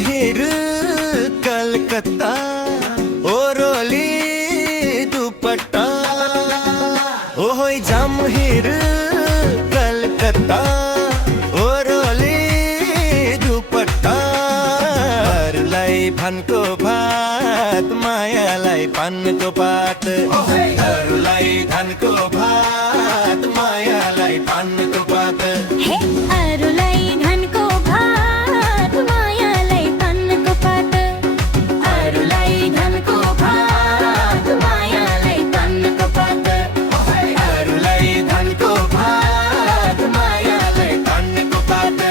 जामहिर कलकत्ता ओरोली दुपट्टा ओहोई जामहिर कलकत्ता ओरोली दुपट्टा अरूलाई भानको भात मायालाई पानको पात अरूलाई धानको भात मायालाई पानको पात अरूलाई धानको भात मायालाई पानको पात अरूलाई धानको भात मायालाई पानको पात अरूलाई धानको भात मायालाई पानको पात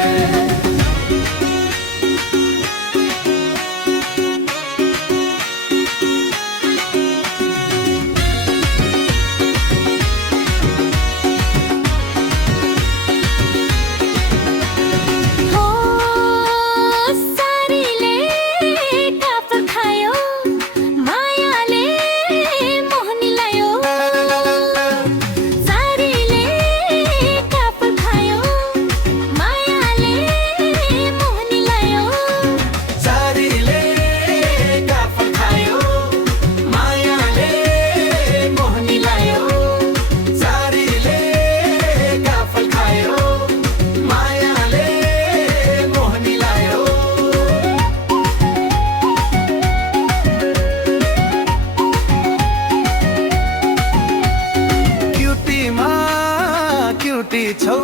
ब्यूटी छौ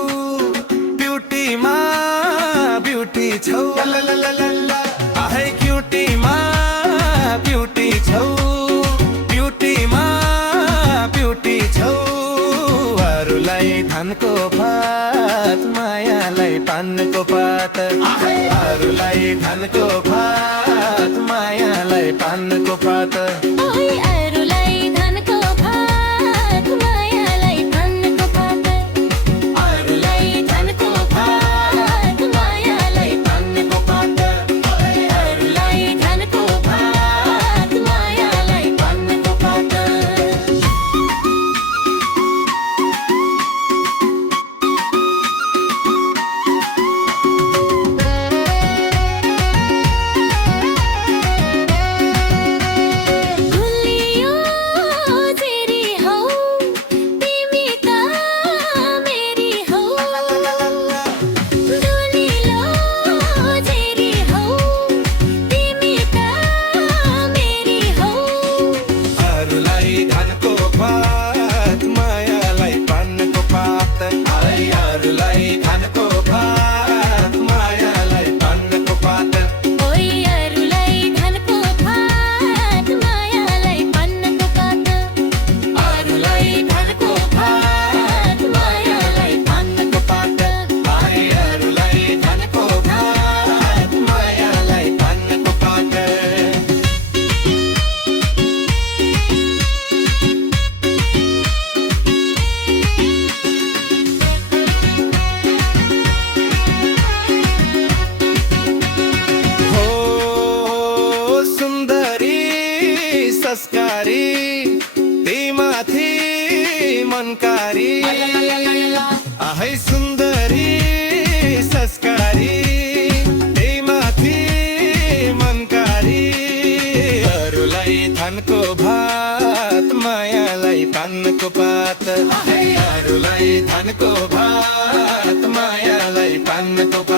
ब्यूटीमा ब्यूटी छौ आहे क्युटीमा ब्यूटी छौ ब्यूटीमा ब्यूटी छौ अरूलाई धानको भात मायालाई पानको पात अरूलाई धानको भात मायालाई पानको पात संस्कारी तिमाथि मनकारी आहै सुन्दरी संस्कारी तिमाथि मनकारी अरूलाई धानको भात मायालाई पानको पात अरूलाई धानको भात मायालाई पानको पात